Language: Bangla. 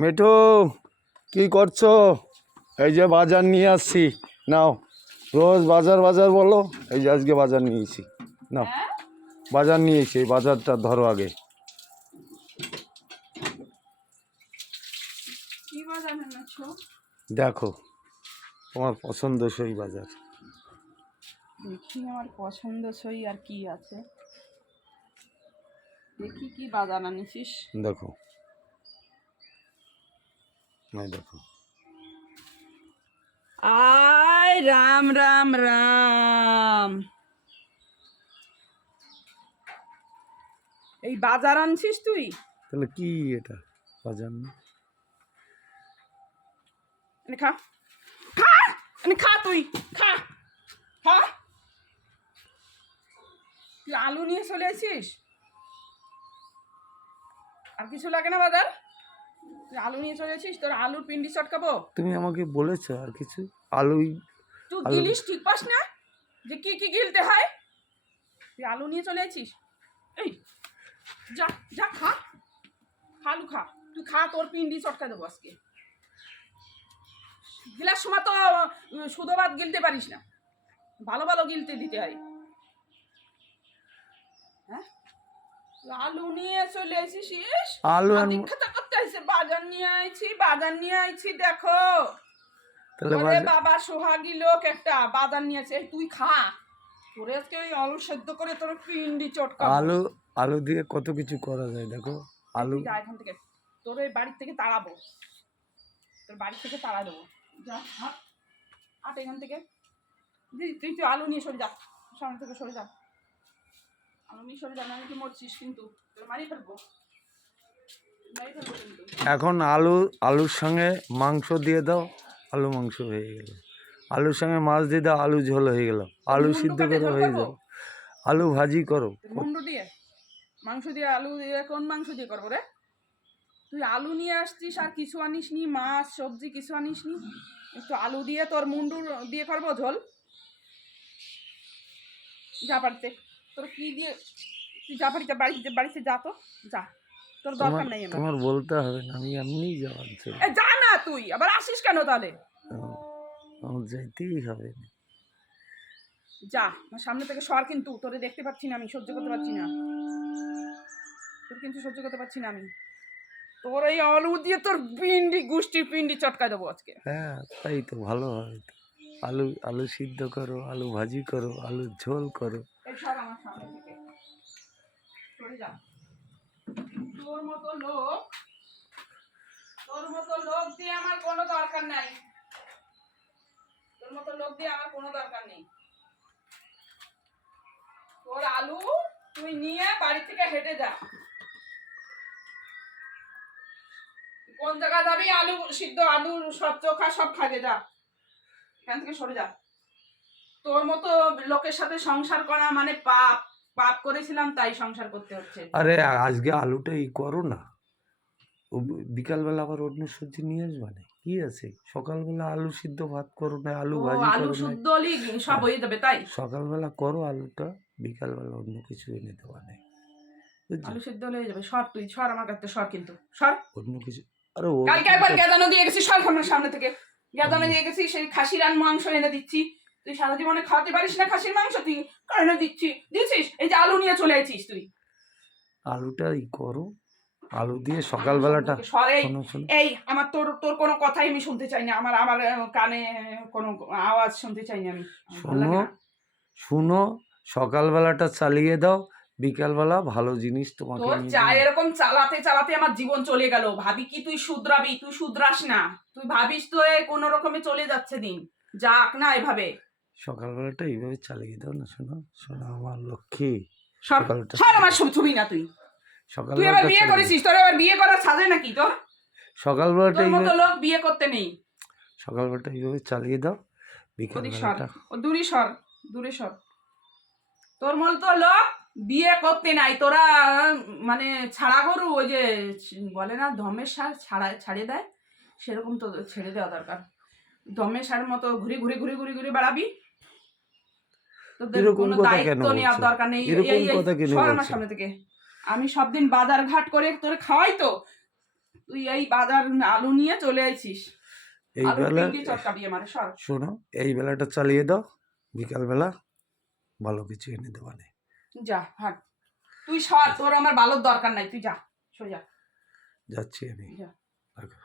মিঠু কি করছো? এই যে বাজার নিয়ে আসছি, নাও। রোজ বাজার বাজার বলো, এই যে আজকে বাজার নিয়েছি, নাও। বাজার নিয়েছি, এই বাজারটা ধরো আগে। কি বাজার এনেছো? দেখো তোমার পছন্দসই বাজার। দেখি আমার পছন্দসই আর কি আছে, দেখি কি বাজার আনিছিস। দেখো, দেখো। আয় রাম রাম রাম, এই বাজার আনছিস তুই? তাহলে কি এটা বাজার না? এনে খা, খা, এনে খা, তুই খা, খা। তুই আলু নিয়ে চলে আসিস, আর কিছু লাগে না বাজার? তুই আলু নিয়ে চলে আসিস, তোর আলুর পিন্ডি চটকাবো। তুমি আমাকে বলেছো আর কিছু? আলুই তুই আলু। গিলিস ঠিক পাস না যে কি কি গিলতে হয়? তুই আলু নিয়ে চলে আসিস, এই যা যা খা, আলু খা, তুই খা, তোর পিন্ডি চটকা দেবো আজকে। গিলার সময় তো শুধু ভাত গিলতে পারিস না, ভালো ভালো গিলতে দিতে হয়। হ্যাঁ, আলু নিয়ে চলে এসেছিস? আলু দীক্ষাতা করতে আসছে, বাজার নিয়ে আইছি, বাজার নিয়ে আইছি, দেখো। তাহলে বাবা সোহাগী লোক একটা বাজার নিয়ে আছে, তুই খা, তোরে আজকে ওই আলু সেদ্ধ করে তোর পিন্ডি চটকা। আলু আলু দিয়ে কত কিছু করা যায়, দেখো। আলু যা এখান থেকে, তোর ওই বাড়ির থেকে তাড়াবো, তোর বাড়ি থেকে তাড়া দেবো, যা হাট হাট এখান থেকে। তুই তুই আলু নিয়ে সরে যা, সামনে থেকে সরে যা, আলু নিয়ে সরে যা, না কি মরছিস কিন্তু, তোর মারিয়ে ফেলবো, মারিয়ে ফেলবো কিন্তু। এখন আলুর সঙ্গে মাংস দিয়ে দাও, আলু মাংস হয়ে গেল। আলুর সঙ্গে মাছ দিয়ে দাও, আলু ঝোল হয়ে গেল। আলু সিদ্ধ করে হয়ে যাও, আলু ভাজি করো। মুন্ডু দিয়ে মাংস দিয়ে, আলু দিয়ে, কোন মাংস দিয়ে করবো রে? তুই আলু নিয়ে আসছিস আর কিছু আনিস নি, মাছ সবজি কিছু আনিস নি, একটু আলু দিয়ে তোর মুন্ডু দিয়ে করবো ঝোল। যা বাড়িতে, তোর কি দিয়ে, তুই যা বাড়িতে, বাড়িতে যা, তো যা, তোর দরকার নাই আমার। তোমার বলতে হবে না, আমি এমনিই যাওয়ার ছিল। যা না, তুই আবার আসিস কেন তাহলে? আমার যাইতেই হবে। যা, আমার সামনে থেকে সর, কিন্তু তোরে দেখতে পাচ্ছি না, আমি সহ্য করতে পারছি না, তোর কিন্তু সহ্য করতে পারছি না আমি। তোর এই আলু দিয়ে তোর পিন্ডি, গুষ্টির পিন্ডি চটকায় দেবো আজকে। হ্যাঁ, তাই তো ভালো হয় তো। আলু সিদ্ধ করো, আলু ভাজি করো, আলুর ঝোল করো। এই সর আমার সামনে থেকে, সরে যা। তোর মতো লোক দিয়ে আমার কোনো দরকার নাই, তোর মতো লোক দিয়ে আমার কোনো দরকার নেই। তোর আলু তুই নিয়ে বাড়ি থেকে হেঁটে যা, কোন জায়গা যাবি? আলু সিদ্ধ, আলু সব চোখা সব খাগে, যা এখান থেকে সরে যা। তোর মতো লোকের সাথে সংসার করা মানে পাপ, পাপ করেছিলাম তাই সংসার করতে হচ্ছে। আরে আজকে আলুটা করো না, বিকালবেলা আবার অন্য সবজি নিয়ে আসবা না, কি আছে? সকালবেলা আলু সিদ্ধ ভাত করো না, আলু ভাজি আলু করো না, শুদ্ধ হলি সব হয়ে যাবে তাই? সকালবেলা করো আলুটা, বিকালবেলা অন্য কিছু এনে দেওয়া নেই। আলু সিদ্ধ হয়ে যাবে, সর তুই, সর আমার কাছে, সর কিন্তু সর। অন্য কিছু, আরে কালকে একবার গেদানো দিয়ে গেছি, সর আমার সামনে থেকে, গেদানো দিয়ে গেছি, সেই খাসির মাংস এনে দিচ্ছি, তুই সারা জীবনে খাওয়াতে পারিস না খাসির মাংস, তুই এনে দিচ্ছিস, এই যে আলু নিয়ে চলে আছিস তুই। আলুটা করো, আলু দিয়ে সকালবেলাটা। এই আমার তোর তোর কোনো কথাই আমি শুনতে চাই না, আমার আমার কানে কোনো আওয়াজ শুনতে চাই না আমি। শুনো, সকালবেলাটা চালিয়ে দাও, বিকালবেলা ভালো জিনিস তোমাকে। তোর চা এরকম চালাতে চালাতে আমার জীবন চলে গেল, ভাবি কি তুই শুধরাবি? তুই শুধরাস না, তুই ভাবিস তো কোন রকমে চলে যাচ্ছে দিন, যাক না এভাবে। সকালবেলাটা এইভাবে চালিয়ে দাও না, শোনো শোনো আমার লক্ষ্মী। আমার ছবি না তুই, তুই এবার বিয়ে করেছিস, তোর এবার বিয়ে করার সাজে নাকি তোর? সকালবেলাটা মতো লোক বিয়ে করতে নেই। সকালবেলাটা এইভাবে চালিয়ে দাও, বিকালবেলাটা দূরে সর। তোর মতো লোক বিয়ে করতে নাই, তোরা মানে ছাড়া গরু, ওই যে বলে না ধমের সার ছাড়িয়ে দেয়, সেরকম তো ছেড়ে দেওয়া দরকার। ধমের সারের মতো ঘুরে ঘুরে ঘুরে ঘুরে ঘুরে বেড়াবি, তোদের কোনো দায়িত্ব নেওয়ার দরকার নেই। সর আমার সামনে থেকে, আমি সব দিন বাজার ঘাট করে তোরে খাওয়াই তো, তুই তুই এই বাজার আলু নিয়ে চলে আইছিস, এই আলু বেলা পিন্ডি চটকাবি আমারে, সর। শোনো, এই বেলাটা চালিয়ে দাও, বিকালবেলা ভালো কিছু এনে দেওয়া নেই। যা হাট, তুই সর, তোর আমার ভালোর দরকার নাই, তুই যা, সোজা যাচ্ছি আমি। যা। রাখো।